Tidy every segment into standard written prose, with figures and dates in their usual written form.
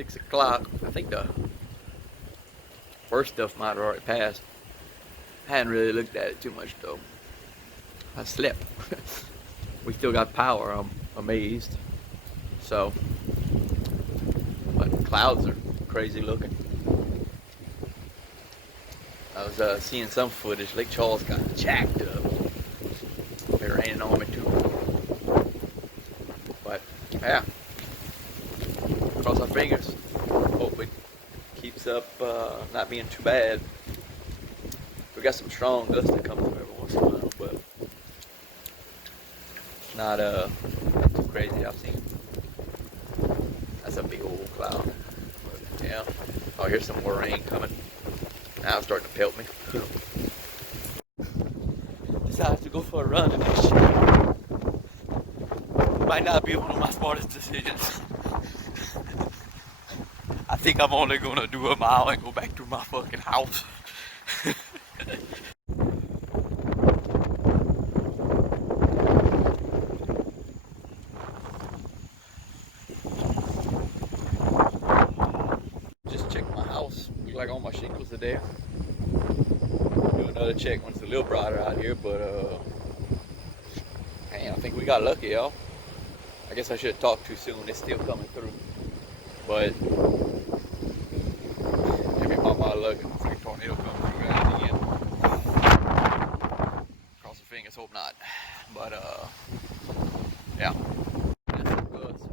6 o'clock. I think the worst stuff might have already passed. I hadn't really looked at it too much though. I slept. We still got power, I'm amazed. So, but the clouds are crazy looking. I was seeing some footage. Lake Charles got jacked up. It raining on me too. But yeah, cross our fingers. Hope it keeps up not being too bad. We got some strong gusts that come through every once in a while, but not too crazy. I've seen. That's a big old cloud. But, yeah. Oh, here's some more rain coming. Now it's starting to pelt me. Decided to go for a run in this shit. Might not be one of my smartest decisions. I think I'm only gonna do a mile and go back to my fucking house. Just checked my house. Look like all my shingles are there. Do another check when it's a little brighter out here, but man, I think we got lucky, y'all. I guess I should have talked too soon. It's still coming through, but maybe my luck and the freaking tornado coming through at the end. Cross the fingers, hope not. But yeah. That's some gusts.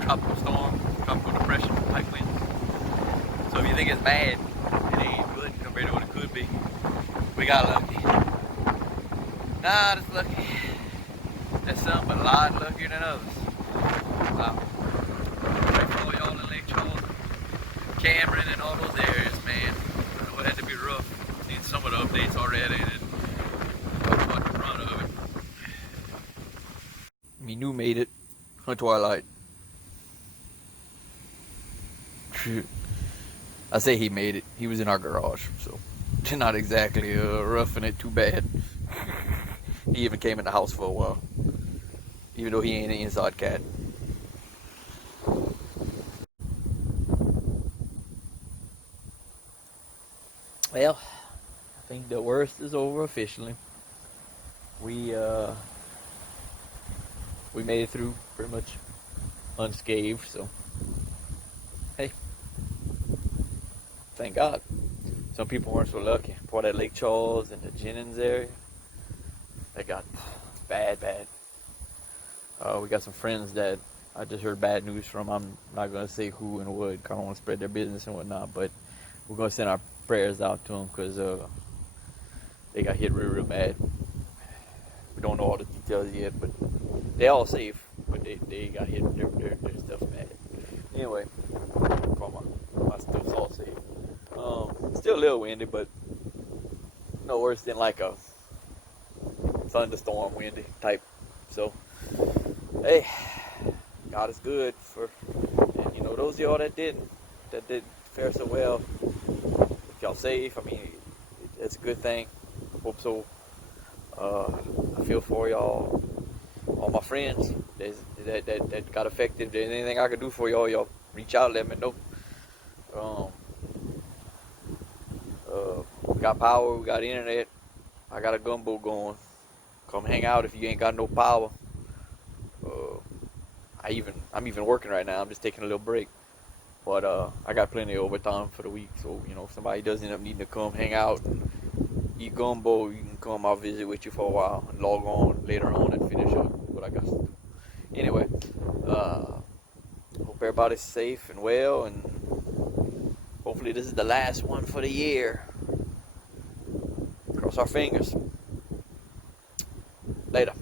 Tropical storm, tropical depression type winds. So if you think it's bad, it ain't good compared to what it could be. We got lucky. Nah, that's lucky. That's some, but a lot luckier than others. Wow. Pray for all y'all in Lake Charles, Cameron, and all those areas, man. I know it had to be rough. Seen some of the updates already, and what's in front of it. Me new made it on Twilight. I say he made it. He was in our garage, so not exactly roughing it too bad. He even came in the house for a while, even though he ain't an inside cat. Well, I think the worst is over officially. We made it through pretty much unscathed, so hey. Thank God. Some people weren't so lucky. For that Lake Charles and the Jennings area, they got bad. We got some friends that I just heard bad news from. I'm not going to say who and what. I don't want to spread their business and whatnot, but we're going to send our prayers out to them because they got hit real bad. We don't know all the details yet, but they're all safe, but they got hit. Their stuff's bad. Anyway, my stuff's all safe. Still a little windy, but no worse than like a thunderstorm windy type. So, hey, God is good for, and you know, those of y'all that didn't fare so well, if y'all safe, I mean, it's a good thing. Hope so. I feel for y'all, all my friends that got affected. If there's anything I can do for y'all reach out, let me know. We got power, we got internet. I got a gumbo going. Come hang out if you ain't got no power. I'm even working right now. I'm just taking a little break. But I got plenty of overtime for the week. So, you know, if somebody does end up needing to come hang out and eat gumbo, you can come. I'll visit with you for a while and log on later on and finish up what I got to do. Anyway, hope everybody's safe and well, and hopefully this is the last one for the year. Cross our fingers. Later.